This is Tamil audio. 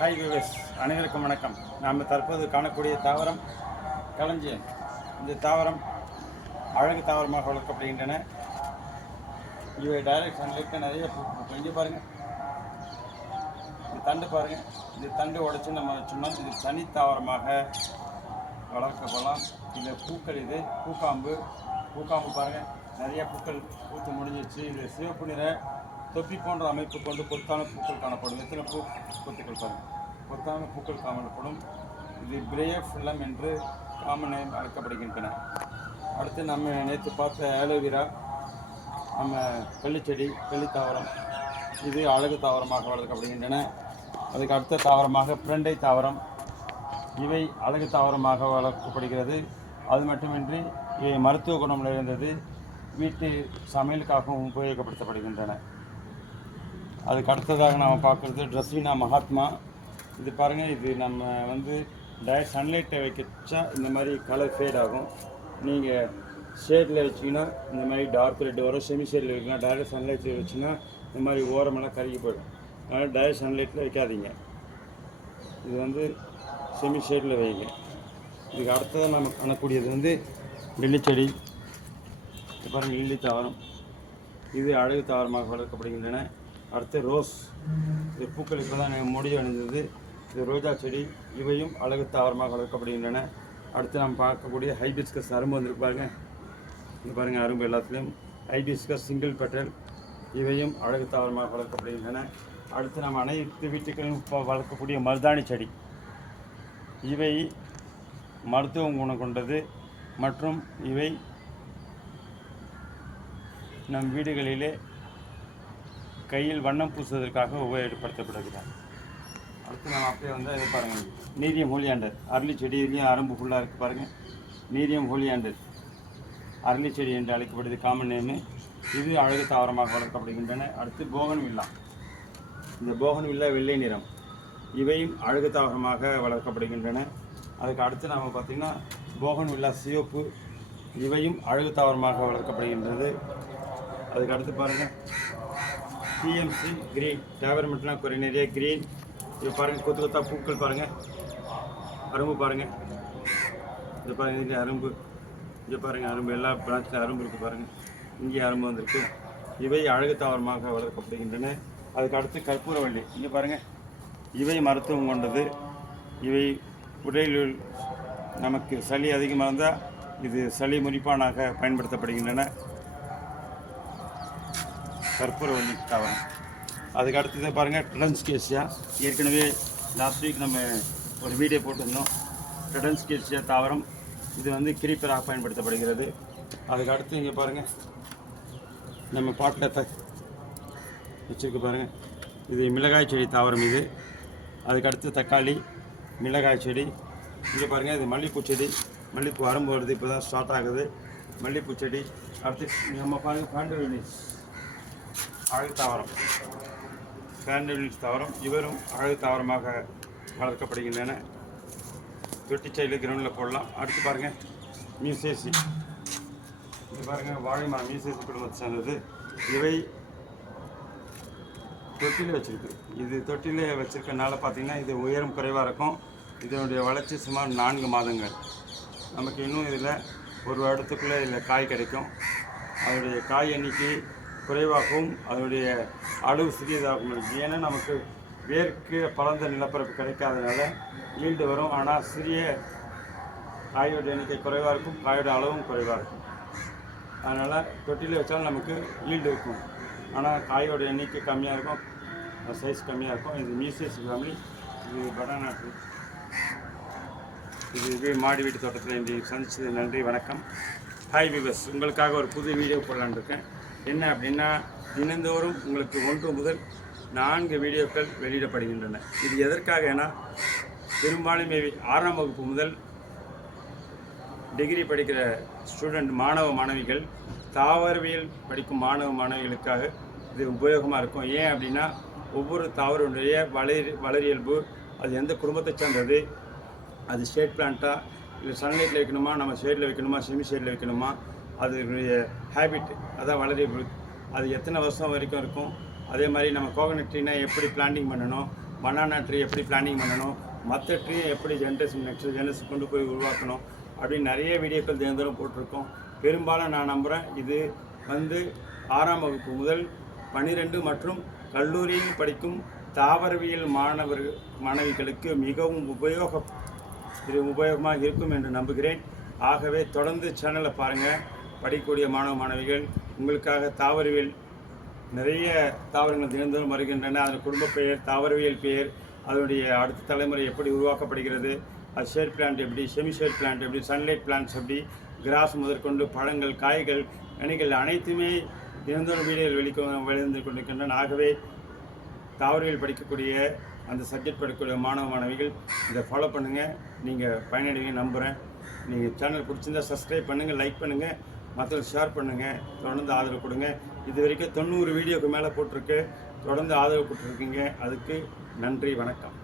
ஹாய் வியூவர்ஸ், அனைவருக்கும் வணக்கம். நாம் தற்போது காணக்கூடிய தாவரம் களஞ்சியம். இந்த தாவரம் அழகு தாவரமாக வளர்க்கப்படுகின்றன. இவை டைரக்ட் சன்லைட்டில் நிறைய இங்கே பாருங்கள், இந்த தண்டு பாருங்கள். இந்த தண்டு உடைச்சி நம்ம வச்சோம்னா இது தனி தாவரமாக வளர்க்கப்படலாம். இந்த பூக்கள், இது பூக்காம்பு பாருங்கள், நிறைய பூக்கள் பூத்து முடிஞ்சிச்சு. இது சிவப்பு நிற தொப்பி போன்ற அமைப்பு கொண்டு கொத்தான பூக்கள் காணப்படும். எத்தனை கொத்துக்கள் பாருங்கள், கொத்தான பூக்கள் காணப்படும். இது பிரேயஃபுல்லம் என்று காமன் நேம் அழைக்கப்படுகின்றன. அடுத்து நம்ம நேற்று பார்த்த ஆலோவேரா, நம்ம கள்ளி தாவரம், இது அழகு தாவரமாக வளர்க்கப்படுகின்றன. அதுக்கு அடுத்த தாவரமாக பிரண்டை தாவரம், இவை அழகு தாவரமாக வளர்க்கப்படுகிறது. அது மட்டுமின்றி இவை மருத்துவ குணம் நிறைந்தது, வீட்டு சமையலுக்காகவும் உபயோகப்படுத்தப்படுகின்றன. அதுக்கு அடுத்ததாக நாம் பார்க்குறது ட்ரெஸ்ஸினா மகாத்மா. இது பாருங்கள், இது நம்ம டைரக்ட் சன்லைட்டை வைக்கச்சா இந்த மாதிரி கலர் ஃபேட் ஆகும். நீங்கள் ஷேடில் வச்சிங்கன்னா இந்த மாதிரி டார்க் ரெட் வரும். செமி ஷேடில் வைக்கலாம். டைரக்ட் சன்லைட்டில் வச்சிங்கன்னா இந்த மாதிரி ஓரமெல்லாம் கருகி போயிடும். அதனால் டைரக்ட் சன்லைட்டில் வைக்காதீங்க. இது செமி ஷேடில் வைங்க. இதுக்கு அடுத்ததாக நம்ம காணக்கூடியது லில்லி செடி. இது பாருங்கள், லில்லி தாவரம், இது அழகு தாவரமாக வளர்க்கப்படுகின்றன. அடுத்து ரோஸ், இது பூக்கள் இப்போ தான் முடிவு அடைந்தது. இது ரோஜா செடி, இவையும் அழகு தாவரமாக வளர்க்கப்படுகின்றன. அடுத்து நாம் பார்க்கக்கூடிய ஹைபிஸ்கஸ் அரும்பு வந்திருக்கு பாருங்கள். இது பாருங்கள், அரும்பு எல்லாத்துலேயும் ஹைபிஸ்கஸ் சிங்கிள் பெட்டல், இவையும் அழகு தாவரமாக வளர்க்கப்படுகின்றன. அடுத்து நம்ம அனைத்து வீட்டுகளிலும் இப்போ வளர்க்கக்கூடிய மருதாணி செடி, இவை மருத்துவ குணம் கொண்டது மற்றும் இவை நம் வீடுகளிலே கையில் வண்ணம் பூசுவதற்காக உபயோகப்படுத்தப்படுகிறது. அடுத்து நம்ம அப்படியே இது பாருங்கள், நீரியம் ஹோலியாண்டர் அரளி செடியிலையும் அரும்பு ஃபுல்லாக இருக்குது பாருங்கள். நீரியம் ஹோலியாண்டர் அரளி செடி என்று அழைக்கப்படுது, காமன் நேமு. இது அழகு தாவரமாக வளர்க்கப்படுகின்றன. அடுத்து போகன் வில்லா, இந்த போகன் வில்லா வெள்ளை நிறம், இவையும் அழகு தாவரமாக வளர்க்கப்படுகின்றன. அதுக்கு அடுத்து நாம் பார்த்திங்கன்னா போகன் வில்லா சிவப்பு, இவையும் அழகு தாவரமாக வளர்க்கப்படுகின்றது. அதுக்கு அடுத்து பாருங்கள் டிஎம்சி கிரீன், டேவர்மெண்ட்லாம் குறை நிறைய கிரீன். இது பாருங்கள், கொத்து கொத்தா பூக்கள் பாருங்கள், அரும்பு பாருங்கள். இது பாருங்கள், இங்கே அரும்பு, இங்கே பாருங்கள் அரும்பு, எல்லா பிரான்ச்சில் அரும்பு இருக்குது பாருங்கள். இங்கே அரும்பு வந்திருக்கு. இவை அழகு தாவரமாக வளர்க்கப்படுகின்றன. அதுக்கு அடுத்து கற்பூரவள்ளி, இங்கே பாருங்கள், இவை மருத்துவம் கொண்டது. இவை உடலில் நமக்கு சளி அதிகமாக இருந்தால் இது சளி முறிப்பானாக பயன்படுத்தப்படுகின்றன. கற்பூரவள்ளி தாவரம். அதுக்கு அடுத்தது பாருங்கள் டெடன்ஸ்கேசியா. ஏற்கனவே லாஸ்ட் வீக் நம்ம ஒரு வீடியோ போட்டிருந்தோம். டெடன்ஸ்கேசியா தாவரம், இது கிரீப்பராக பயன்படுத்தப்படுகிறது. அதுக்கு அடுத்து இங்கே பாருங்கள், நம்ம பாட்டில் வச்சுருக்கு பாருங்கள், இது மிளகாய் செடி தாவரம். இது அதுக்கு அடுத்து தக்காளி, மிளகாய் செடி. இங்கே பாருங்கள், இது மல்லிகைப்பூ செடி, மல்லிகைப்பூ அரும்பு வருது, இப்போ தான் ஸ்டார்ட் ஆகுது மல்லிகைப்பூ செடி. அடுத்து நம்ம பாருங்கள் காண்டவினிஸ் அழகு தாவரம், காண்டவினிஸ் தாவரம், இவரும் அழகு தாவரமாக வளர்க்கப்படுகின்றன. தொட்டி சைடில் கிரவுண்டில் போடலாம். அடுத்து பாருங்கள் மியூசேசி, இது பாருங்கள் வாழை மரம், மியூசேசி குடும்பத்தை சேர்ந்தது. இவை தொட்டியில் வச்சுருக்கு. இது தொட்டியில் வச்சுருக்கனால பார்த்திங்கன்னா இது உயரம் குறைவாக இருக்கும். இதனுடைய வளர்ச்சி சுமார் 4 மாதங்கள். நமக்கு இன்னும் இதில் ஒரு வருடத்துக்குள்ளே இதில் காய் கிடைக்கும். அதனுடைய காய் எண்ணிக்கை குறைவாகவும் அதனுடைய அளவு சிறியதாகவும் இருக்குது. ஏன்னா நமக்கு வேர்க்கு பலந்த நிலப்பரப்பு கிடைக்காதனால ஈல்டு வரும். ஆனால் சிறிய காயோட எண்ணிக்கை குறைவாக இருக்கும், காயோட அளவும் குறைவாக இருக்கும். அதனால் தொட்டியில் வச்சாலும் நமக்கு ஈல்டு இருக்கும். ஆனால் காயோட எண்ணிக்கை கம்மியாக இருக்கும், சைஸ் கம்மியாக இருக்கும். இது மியூசேசி ஃபேமிலி, இது பனானா ட்ரீ. இது மாடி வீட்டு தோட்டத்தில் இன்று சந்திச்சது. நன்றி, வணக்கம். ஹாய் வியூவர்ஸ், உங்களுக்காக ஒரு புது வீடியோ போடலான்னு இருக்கேன். என்ன அப்படின்னா, தினந்தோறும் உங்களுக்கு 1 முதல் 4 வீடியோக்கள் வெளியிடப்படுகின்றன. இது எதற்காகனா, பெரும்பாலும் 6ஆம் வகுப்பு முதல் டிகிரி படிக்கிற ஸ்டூடெண்ட் மாணவிகள், தாவரவியல் படிக்கும் மாணவிகளுக்காக இது உபயோகமாக இருக்கும். ஏன் அப்படின்னா, ஒவ்வொரு தாவரனுடைய வளரியல்பு, அது எந்த குடும்பத்தை சேர்ந்தது, அது ஷேட் பிளான்ட்டா இல்லை சன்லைட்டில் வைக்கணுமா, நம்ம ஷேடில் வைக்கணுமா, செமி ஷேடில் வைக்கணுமா, அதனுடைய ஹேபிட், அதான் வளரியல்பு, அது எத்தனை வருஷம் வரைக்கும் இருக்கும். அதே மாதிரி நம்ம கோகனட் ட்ரீனா எப்படி பிளான்டிங் பண்ணணும், பனானா ட்ரீ எப்படி பிளானிங் பண்ணணும், மற்ற ட்ரீயை எப்படி நெக்ஸ்ட் ஜெனரேஷன் கொண்டு போய் உருவாக்கணும் அப்படின்னு நிறைய வீடியோக்கள் தினந்தோறும் போட்டிருக்கோம். பெரும்பாலும் நான் நம்புகிறேன் இது வந்து 6ஆம் வகுப்பு முதல் 12 மற்றும் கல்லூரியில் படிக்கும் தாவரவியல் மாணவிகளுக்கு மிகவும் உபயோகமாக இருக்கும் என்று நம்புகிறேன். ஆகவே தொடர்ந்து சேனலை பாருங்கள். படிக்கக்கூடிய மாணவிகள் உங்களுக்காக தாவரவியல் நிறைய தாவரங்கள் தினந்தோறும் வருகின்றன. அதன் குடும்ப பெயர், தாவரவியல் பெயர், அதனுடைய அடுத்த தலைமுறை எப்படி உருவாக்கப்படுகிறது, அது ஷேட் பிளான்ட் எப்படி, செமி ஷேட் பிளான்ட் எப்படி, சன்லைட் பிளான்ட்ஸ் எப்படி, கிராஸ் முதற்கொண்டு பழங்கள், காய்கள், கனிகள் அனைத்துமே தினந்தோறும் வீடியோவில் விளைந்து கொண்டிருக்கின்றன. ஆகவே தாவரவியல் படிக்கக்கூடிய அந்த சப்ஜெக்ட் படிக்கக்கூடிய மாணவிகள் இதை ஃபாலோ பண்ணுங்கள். நீங்கள் பயனடைவீங்க நம்புகிறேன். நீங்கள் சேனல் பிடிச்சிருந்தா சப்ஸ்கிரைப் பண்ணுங்கள், லைக் பண்ணுங்கள், மற்றவங்க ஷேர் பண்ணுங்கள், தொடர்ந்து ஆதரவு கொடுங்க. இது வரைக்கும் 90 வீடியோக்கு மேலே போட்டிருக்கு. தொடர்ந்து ஆதரவு கொடுத்துருக்கீங்க. அதுக்கு நன்றி, வணக்கம்.